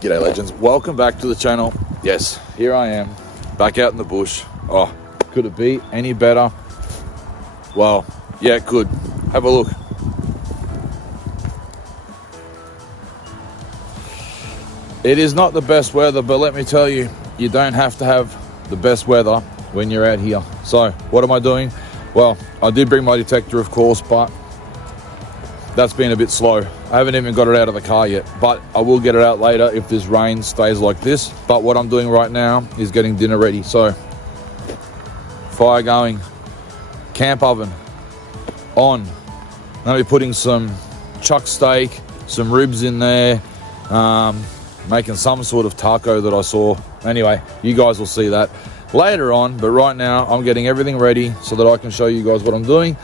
G'day legends, welcome back to the channel. Yes, here I am, back out in the bush. Oh, could it be any better? Well, yeah, it could. Have a look. It is not the best weather, but let me tell you, you don't have to have the best weather when you're out here. So, what am I doing? Well, I did bring my detector, of course, but that's been a bit slow. I haven't even got it out of the car yet, but I will get it out later if this rain stays like this. But what I'm doing right now is getting dinner ready. So, fire going, camp oven on. I'm gonna be putting some chuck steak, some ribs in there, making some sort of taco that I saw. Anyway, you guys will see that later on, but right now I'm getting everything ready so that I can show you guys what I'm doing.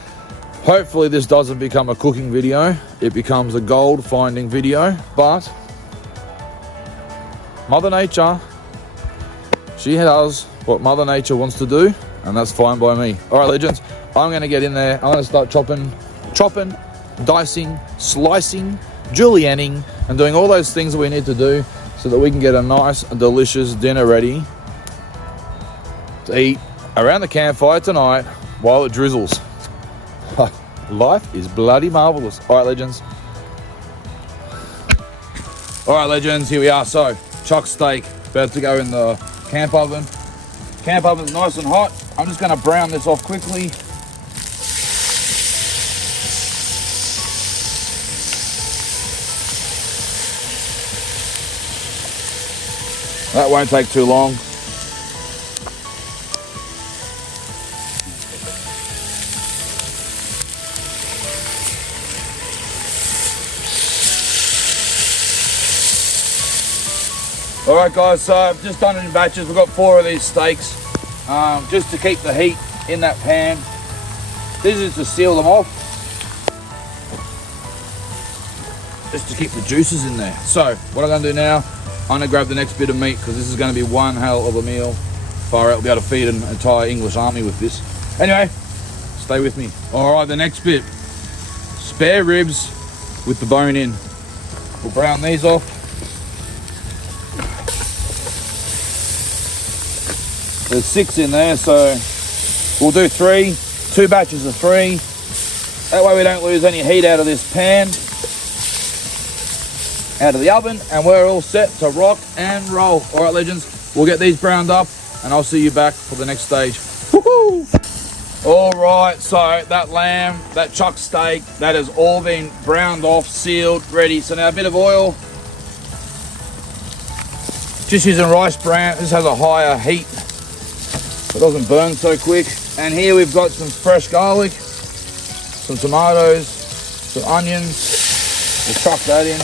Hopefully this doesn't become a cooking video, it becomes a gold finding video, but Mother Nature, she does what Mother Nature wants to do, and that's fine by me. All right, legends, I'm gonna get in there. I'm gonna start chopping, dicing, slicing, julienning, and doing all those things that we need to do so that we can get a nice, delicious dinner ready to eat around the campfire tonight while it drizzles. Life is bloody marvelous. All right, legends. All right, legends, here we are. So, chuck steak, about to go in the camp oven. Camp oven's nice and hot. I'm just gonna brown this off quickly. That won't take too long. All right, guys, so I've just done it in batches. We've got 4 of these steaks, just to keep the heat in that pan. This is to seal them off, just to keep the juices in there. So what I'm gonna do now, I'm gonna grab the next bit of meat because this is gonna be one hell of a meal. Far out, we'll be able to feed an entire English army with this. Anyway, stay with me. All right, the next bit, spare ribs with the bone in. We'll brown these off. There's 6 in there, so we'll do 3, 2 batches of 3. That way we don't lose any heat out of this pan, out of the oven, and we're all set to rock and roll. All right, legends, we'll get these browned up, and I'll see you back for the next stage. Woohoo! All right, so that lamb, that chuck steak, that has all been browned off, sealed, ready. So now a bit of oil. Just using rice bran. This has a higher heat. It doesn't burn so quick. And here we've got some fresh garlic, some tomatoes, some onions. We'll chuck that in.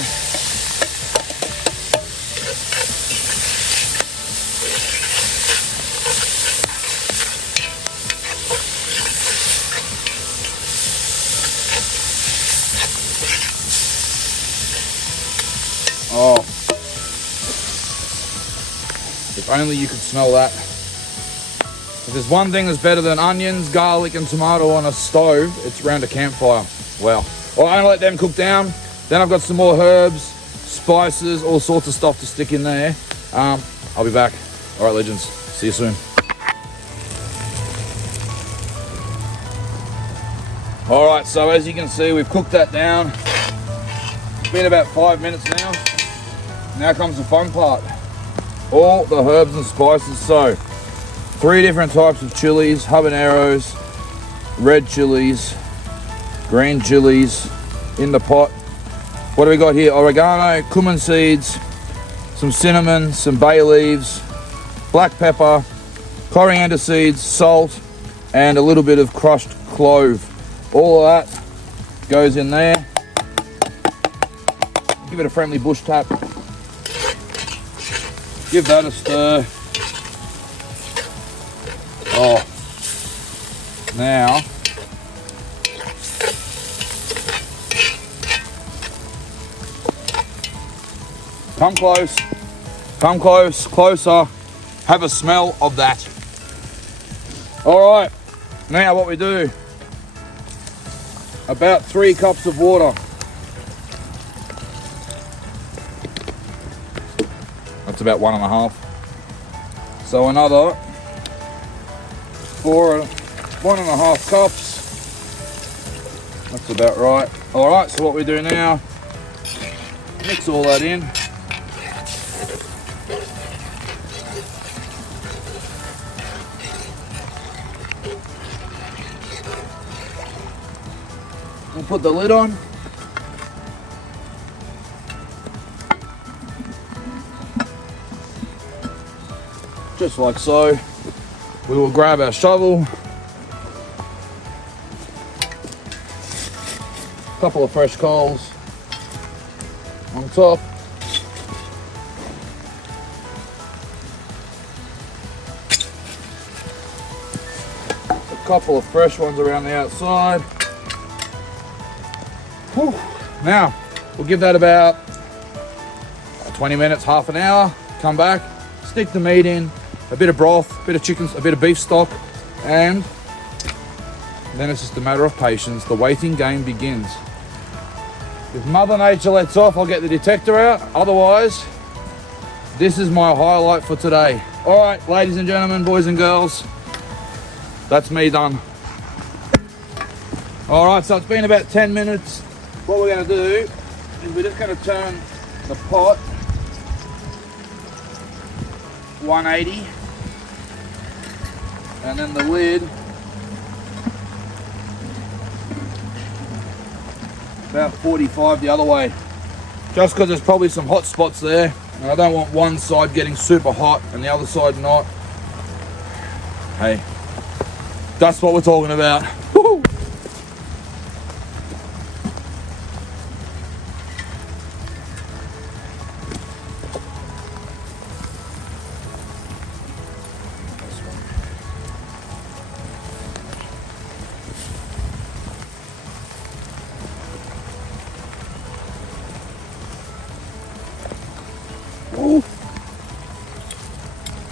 Oh, if only you could smell that. If there's one thing that's better than onions, garlic and tomato on a stove, it's around a campfire. Wow. All right, I'm gonna let them cook down. Then I've got some more herbs, spices, all sorts of stuff to stick in there. I'll be back. All right, legends, see you soon. All right, so as you can see, we've cooked that down. It's been about 5 minutes now. Now comes the fun part. All the herbs and spices. So, 3 different types of chilies, habaneros, red chilies, green chilies in the pot. What do we got here? Oregano, cumin seeds, some cinnamon, some bay leaves, black pepper, coriander seeds, salt, and a little bit of crushed clove. All of that goes in there. Give it a friendly bush tap. Give that a stir. Oh, now come close, closer, have a smell of that. All right, now what we do, about 3 cups of water. That's about 1.5. So another 1.5 cups. That's about right. All right, so what we do now, mix all that in. We'll put the lid on. Just like so. We will grab our shovel. A couple of fresh coals on top. A couple of fresh ones around the outside. Whew. Now, we'll give that about 20 minutes, half an hour. Come back, stick the meat in, a bit of broth, a bit of chicken, a bit of beef stock, and then it's just a matter of patience. The waiting game begins. If Mother Nature lets off, I'll get the detector out. Otherwise, this is my highlight for today. All right, ladies and gentlemen, boys and girls, that's me done. All right, so it's been about 10 minutes. What we're going to do is we're just going to turn the pot 180 and then the lid about 45 the other way, just because there's probably some hot spots there and I don't want one side getting super hot and the other side not. Hey, that's what we're talking about. Woo-hoo. Ooh.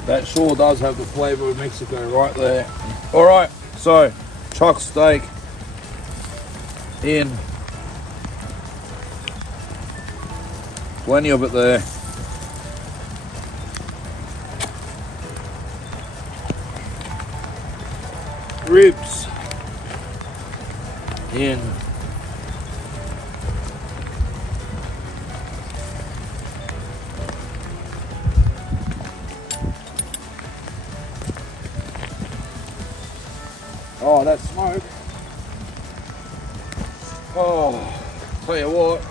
That sure does have the flavour of Mexico right there. All right, so chuck steak in. Plenty of it there. Ribs in. Oh, that smoke. Oh, tell you what.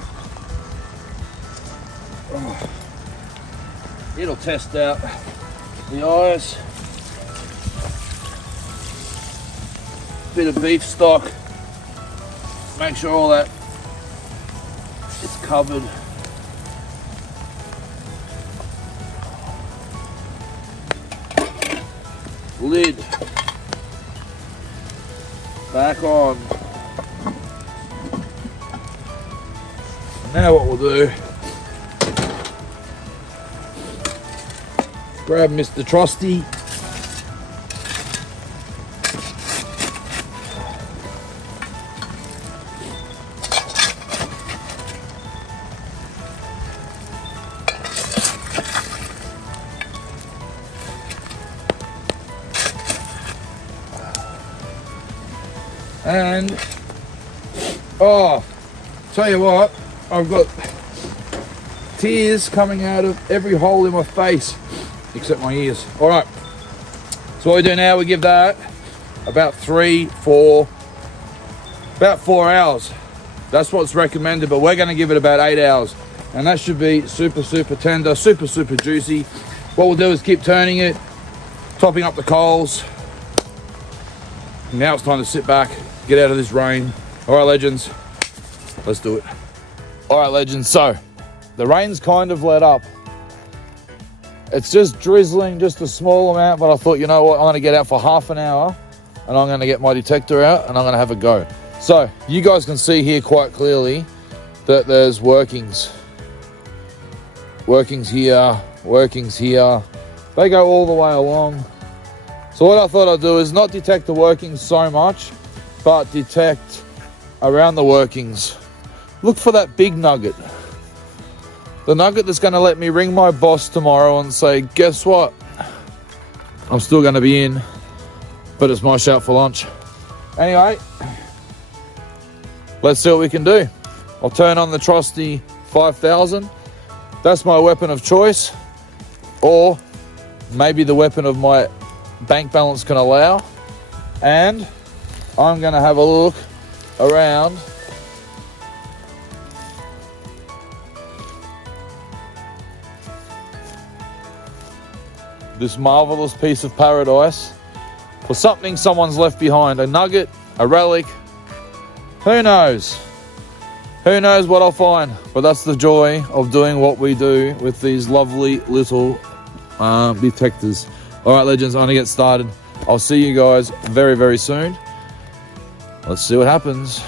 Oh, it'll test out the eyes. Bit of beef stock. Make sure all that is covered. Lid back on. Now what we'll do, grab Mr. Trusty. And, oh, tell you what, I've got tears coming out of every hole in my face, except my ears. All right, so what we do now, we give that about 4 hours. That's what's recommended, but we're gonna give it about 8 hours. And that should be super, super tender, super, super juicy. What we'll do is keep turning it, topping up the coals. Now it's time to sit back, get out of this rain. All right, legends, let's do it. All right, legends, so the rain's kind of let up. It's just drizzling, just a small amount, but I thought, you know what, I'm gonna get out for half an hour and I'm gonna get my detector out and I'm gonna have a go. So you guys can see here quite clearly that there's workings. Workings here, workings here. They go all the way along. So what I thought I'd do is not detect the workings so much, but detect around the workings. Look for that big nugget. The nugget that's going to let me ring my boss tomorrow and say, guess what? I'm still going to be in, but it's my shout for lunch. Anyway, let's see what we can do. I'll turn on the trusty 5,000. That's my weapon of choice. Or maybe the weapon of my bank balance can allow. And I'm going to have a look around this marvelous piece of paradise for something someone's left behind. A nugget, a relic, who knows? Who knows what I'll find? But that's the joy of doing what we do with these lovely little detectors. All right, legends, I'm gonna get started. I'll see you guys very, very soon. Let's see what happens.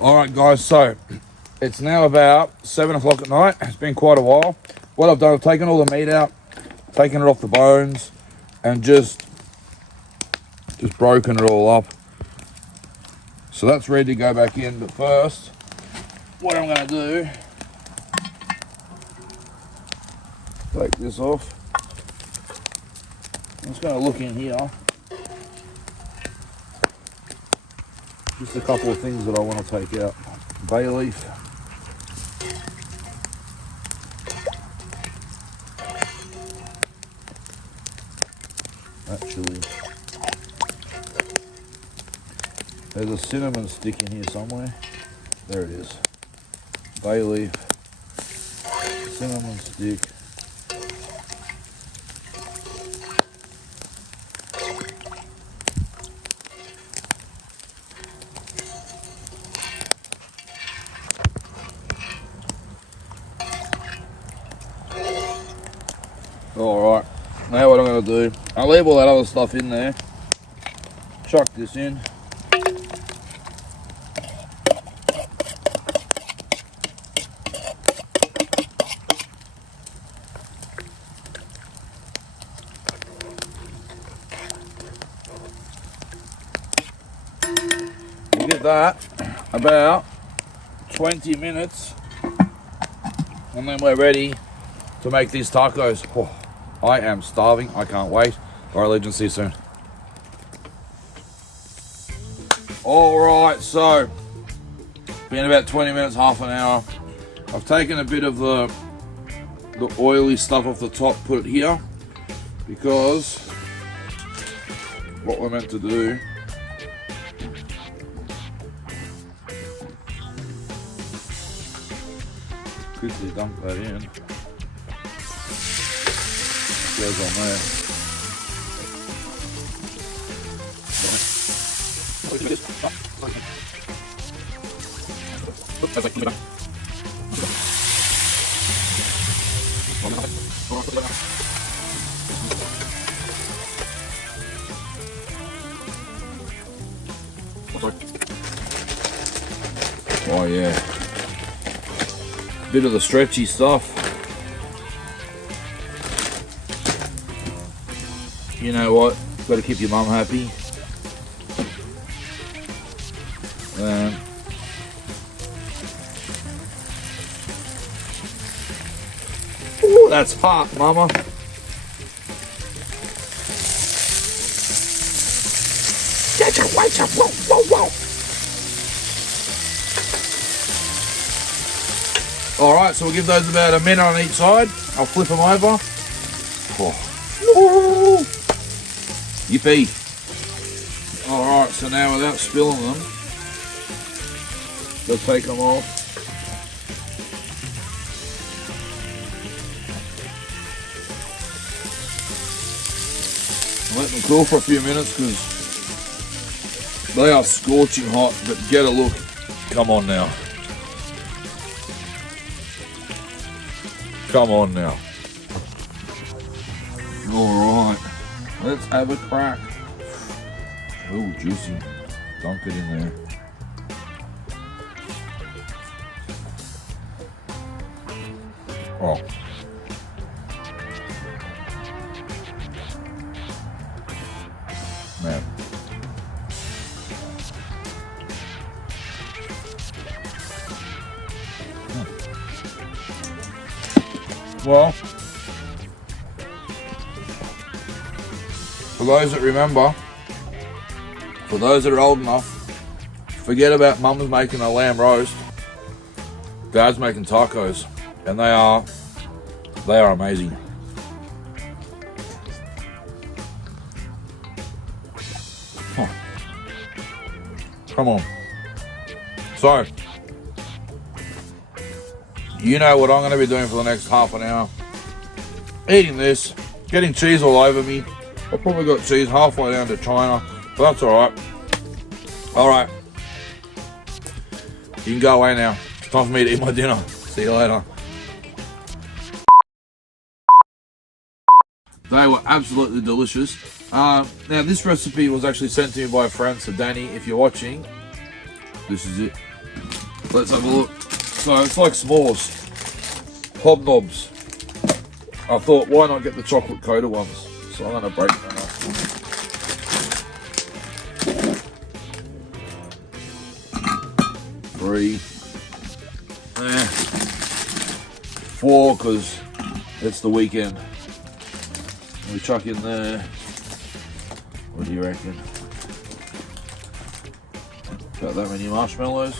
All right, guys, so it's now about 7 o'clock at night. It's been quite a while. What I've done, I've taken all the meat out, taken it off the bones, and just broken it all up. So that's ready to go back in. But first, what I'm going to do, take this off. I'm just going to look in here. Just a couple of things that I want to take out. Bay leaf. Actually, there's a cinnamon stick in here somewhere. There it is. Bay leaf, cinnamon stick. Alright, now what I'm going to do, I'll leave all that other stuff in there, chuck this in. We'll get that about 20 minutes and then we're ready to make these tacos. Oh, I am starving. I can't wait. All right, legends, see you soon. All right, so been about 20 minutes, half an hour. I've taken a bit of the oily stuff off the top, put it here, because what we're meant to do quickly dump that in. Goes on there. Oh yeah, bit of the stretchy stuff. You know what? Got to keep your mum happy. Oh, that's hot, mama. All right, so we'll give those about a minute on each side. I'll flip them over. Oh. Yippee. All right, so now without spilling them, let's take them off. Let them cool for a few minutes because they are scorching hot, but get a look. Come on now. Come on now. All right, let's have a crack. Oh, juicy. Dunk it in there. Oh. Man. Well, for those that remember, for those that are old enough, forget about mum's making a lamb roast. Dad's making tacos, and they are amazing. Oh. Come on. So, you know what I'm going to be doing for the next half an hour. Eating this, getting cheese all over me. I've probably got cheese halfway down to China, but that's alright. Alright. You can go away now. It's time for me to eat my dinner. See you later. They were absolutely delicious. Now this recipe was actually sent to me by a friend, so Danny, if you're watching, this is it. Let's have a look. So it's like s'mores, hobnobs. I thought, why not get the chocolate coated ones? So I'm going to break them up. 3, 4, because it's the weekend. We chuck in there. What do you reckon? Got that many marshmallows?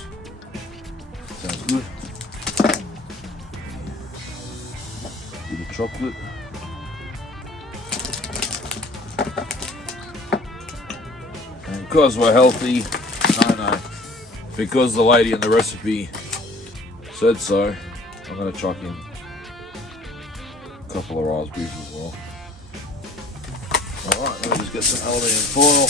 Sounds good. Bit of chocolate. And because we're healthy, no, because the lady in the recipe said so, I'm going to chuck in a couple of raspberries as well. Alright, let me just get some aluminium foil.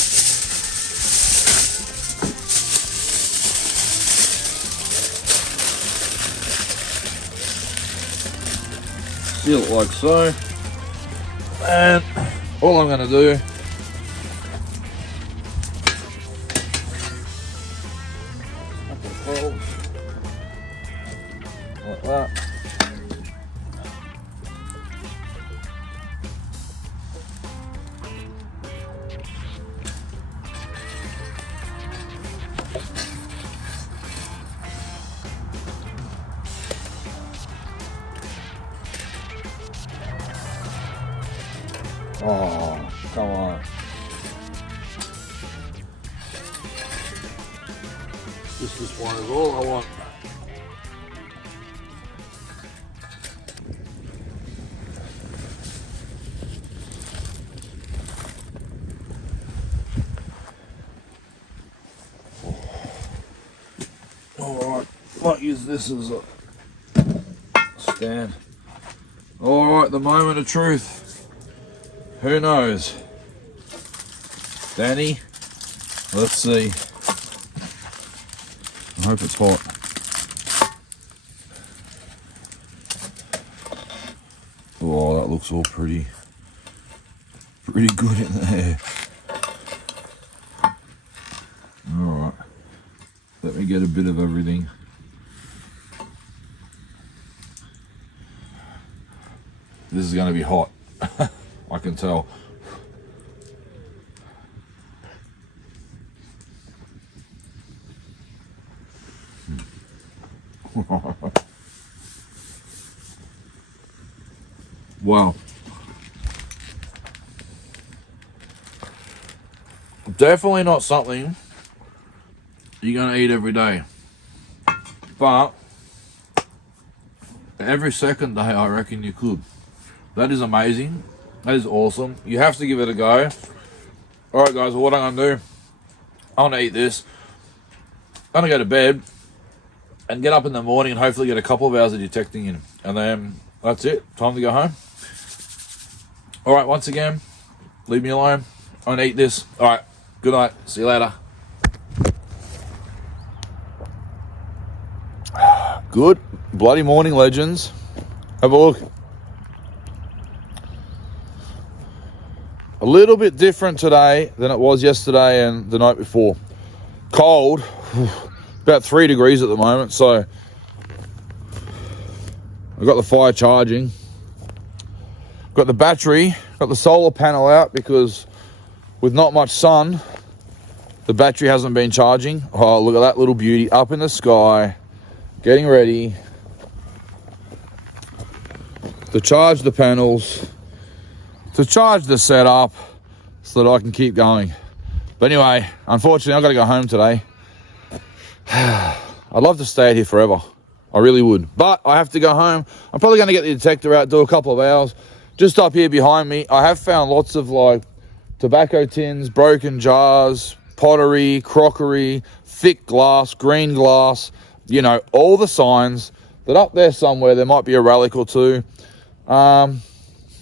Seal it like so. And all I'm going to do like that. Oh, come on. This one is all I want. Alright, might use this as a stand. Alright, the moment of truth. Who knows? Danny, let's see. I hope it's hot. Oh, that looks all pretty good in there. Alright, let me get a bit of everything. This is going to be hot. I can tell. Wow. Definitely not something you're going to eat every day. But every second day, I reckon you could. That is amazing. That is awesome. You have to give it a go. Alright guys, well, what I'm going to do, I'm going to eat this. I'm going to go to bed and get up in the morning and hopefully get a couple of hours of detecting in. And then that's it. Time to go home. Alright, once again, leave me alone. I'm going to eat this. Alright, good night. See you later. Good bloody morning, legends. Have a look. A little bit different today than it was yesterday and the night before. Cold, about 3 degrees at the moment, so I've got the fire charging. Got the battery, got the solar panel out because with not much sun, the battery hasn't been charging. Oh, look at that little beauty up in the sky, getting ready to charge the panels, to charge the setup so that I can keep going. But anyway, unfortunately, I've got to go home today. I'd love to stay out here forever. I really would. But I have to go home. I'm probably going to get the detector out, do a couple of hours. Just up here behind me, I have found lots of like tobacco tins, broken jars, pottery, crockery, thick glass, green glass, you know, all the signs that up there somewhere there might be a relic or two.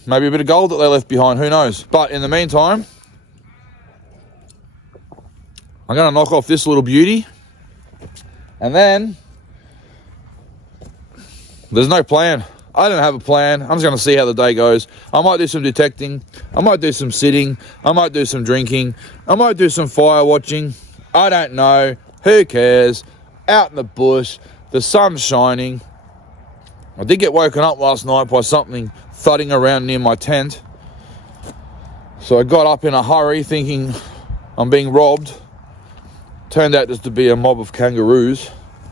Maybe a bit of gold that they left behind, who knows. But in the meantime, I'm going to knock off this little beauty. And then, there's no plan. I don't have a plan. I'm just going to see how the day goes. I might do some detecting. I might do some sitting. I might do some drinking. I might do some fire watching. I don't know. Who cares? Out in the bush. The sun's shining. I did get woken up last night by something thudding around near my tent. So I got up in a hurry thinking I'm being robbed. Turned out just to be a mob of kangaroos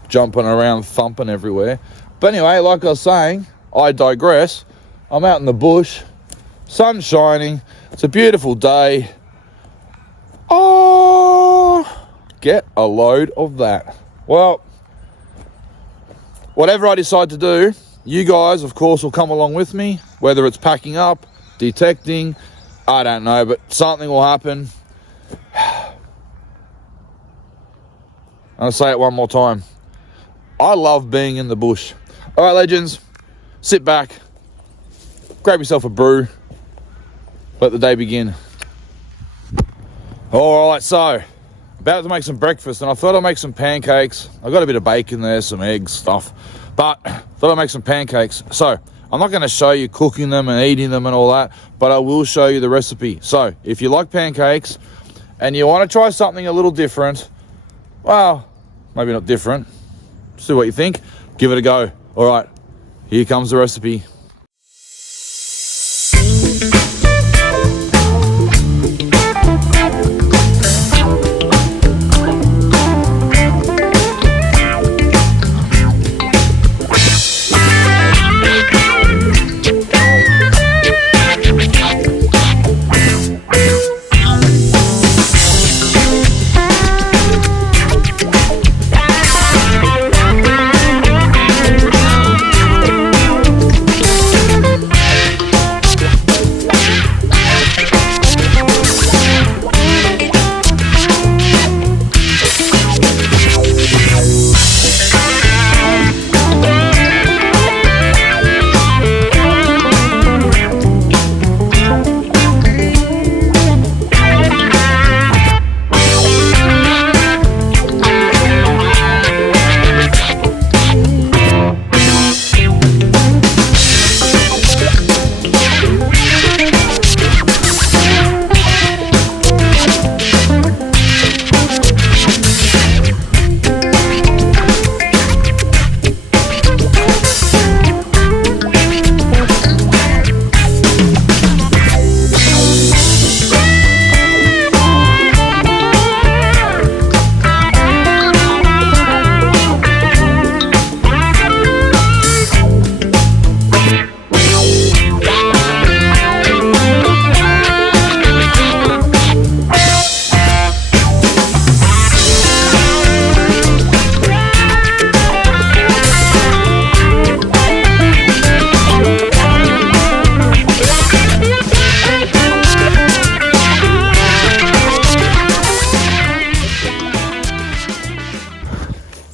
jumping around, thumping everywhere. But anyway, like I was saying, I digress. I'm out in the bush, sun's shining, it's a beautiful day. Oh, get a load of that. Well, whatever I decide to do, you guys, of course, will come along with me, whether it's packing up, detecting, I don't know, but something will happen. I'll say it one more time. I love being in the bush. All right, legends, sit back, grab yourself a brew, let the day begin. All right, so about to make some breakfast, and I thought I'd make some pancakes. I've got a bit of bacon there, some eggs, stuff, but thought I'd make some pancakes. So I'm not going to show you cooking them and eating them and all that, but I will show you the recipe. So if you like pancakes and you want to try something a little different, well, maybe not different, see what you think, give it a go. All right, here comes the recipe.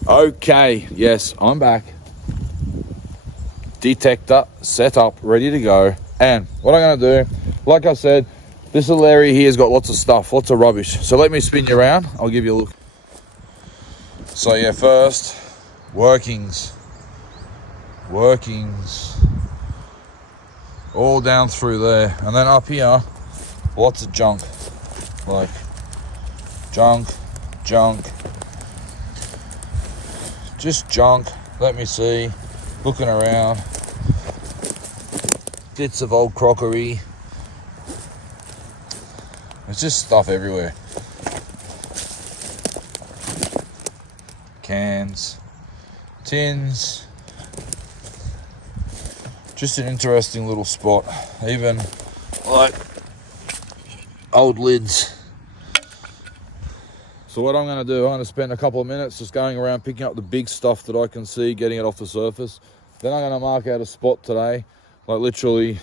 Okay, yes, I'm back. Detector set up, ready to go. And what I'm going to do, like I said, this little area here has got lots of stuff, lots of rubbish. So let me spin you around. I'll give you a look. So yeah, first, workings. All down through there. And then up here, lots of junk. Like, junk. Just junk. Let me see. Looking around. Bits of old crockery. There's just stuff everywhere. Cans. Tins. Just an interesting little spot. Even like old lids. So what I'm going to do, I'm going to spend a couple of minutes just going around picking up the big stuff that I can see, getting it off the surface. Then I'm going to mark out a spot today, like literally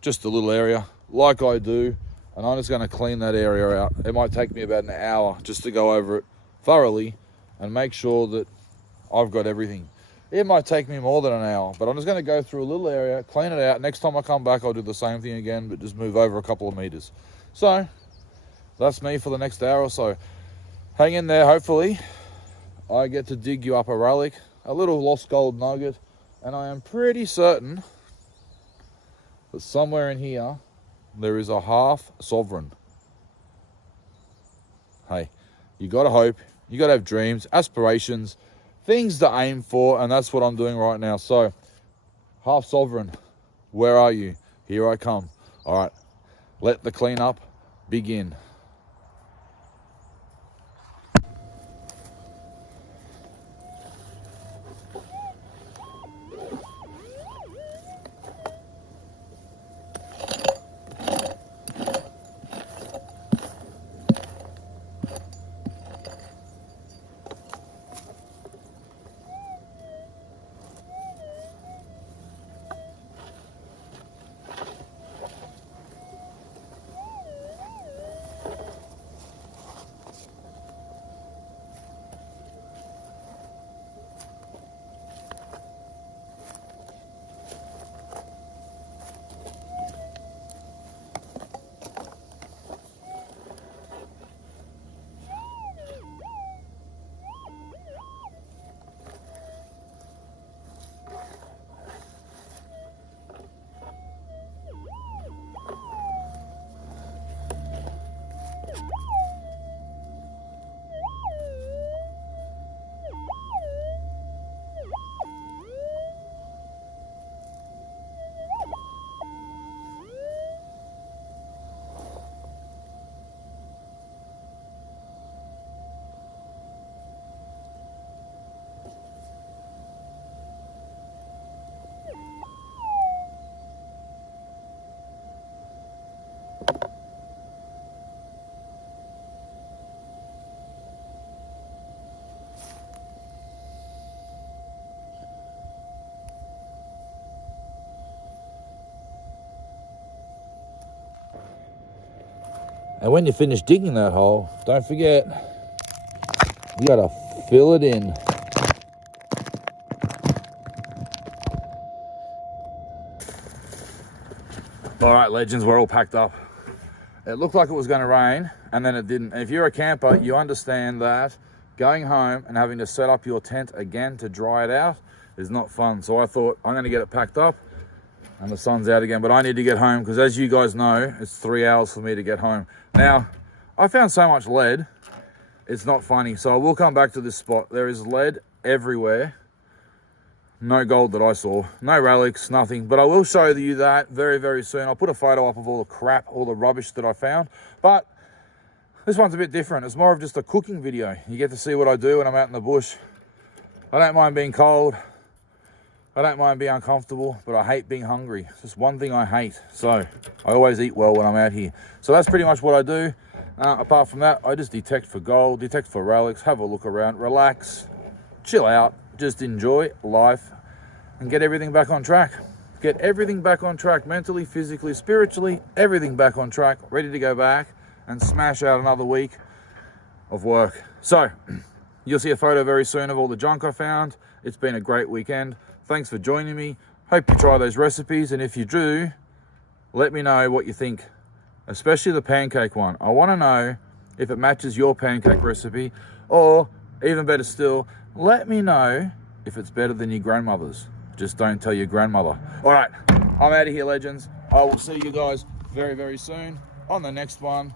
just a little area, like I do, and I'm just going to clean that area out. It might take me about an hour just to go over it thoroughly and make sure that I've got everything. It might take me more than an hour, but I'm just going to go through a little area, clean it out. Next time I come back, I'll do the same thing again, but just move over a couple of meters. So that's me for the next hour or so. Hang in there, hopefully I get to dig you up a relic, a little lost gold nugget, and I am pretty certain that somewhere in here there is a half sovereign. Hey, you gotta hope, you gotta have dreams, aspirations, things to aim for, and that's what I'm doing right now. So, half sovereign, where are you? Here I come. All right, let the cleanup begin. And when you finish digging that hole, don't forget, you gotta fill it in. All right, legends, we're all packed up. It looked like it was gonna rain, and then it didn't. And if you're a camper, you understand that going home and having to set up your tent again to dry it out is not fun. So I thought, I'm gonna get it packed up, and the sun's out again, but I need to get home because, as you guys know, it's 3 hours for me to get home. Now, I found so much lead, it's not funny. So I will come back to this spot. There is lead everywhere. No gold that I saw, no relics, nothing. But I will show you that very, very soon. I'll put a photo up of all the crap, all the rubbish that I found. But this one's a bit different. It's more of just a cooking video. You get to see what I do when I'm out in the bush. I don't mind being cold. I don't mind being uncomfortable, but I hate being hungry. It's just one thing I hate. So I always eat well when I'm out here. So that's pretty much what I do. Apart from that, I just detect for gold, detect for relics, have a look around, relax, chill out, just enjoy life and get everything back on track. Get everything back on track, mentally, physically, spiritually, everything back on track, ready to go back and smash out another week of work. So You'll see a photo very soon of all the junk I found. It's been a great weekend. Thanks for joining me. Hope you try those recipes, and if you do, let me know what you think, especially the pancake one. I want to know if it matches your pancake recipe, or even better still, let me know if it's better than your grandmother's. Just don't tell your grandmother. All right, I'm out of here, legends. I will see you guys very, very soon on the next one.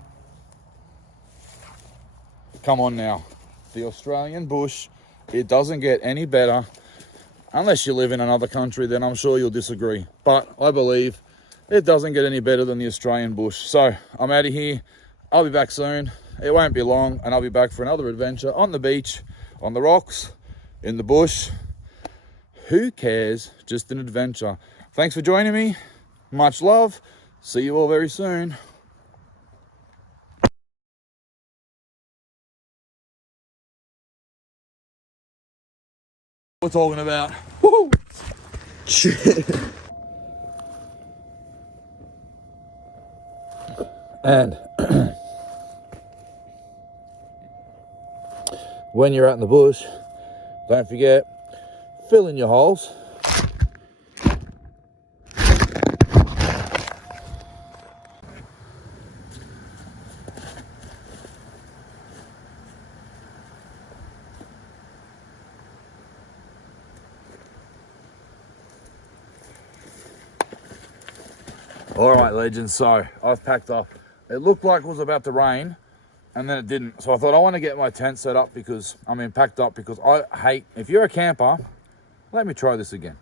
Come on now. The Australian bush, it doesn't get any better unless you live in another country. Then I'm sure you'll disagree, but I believe it doesn't get any better than the Australian bush. So I'm out of here. I'll be back soon. It won't be long, and I'll be back for another adventure on the beach, on the rocks, in the bush. Who cares? Just an adventure. Thanks for joining me. Much love. See you all very soon. We're talking about. Woo! And when you're out in the bush, don't forget, fill in your holes. All right, legends, so I've packed up. It looked like it was about to rain, and then it didn't. So I thought I want to get my tent set up packed up because I hate, if you're a camper, let me try this again.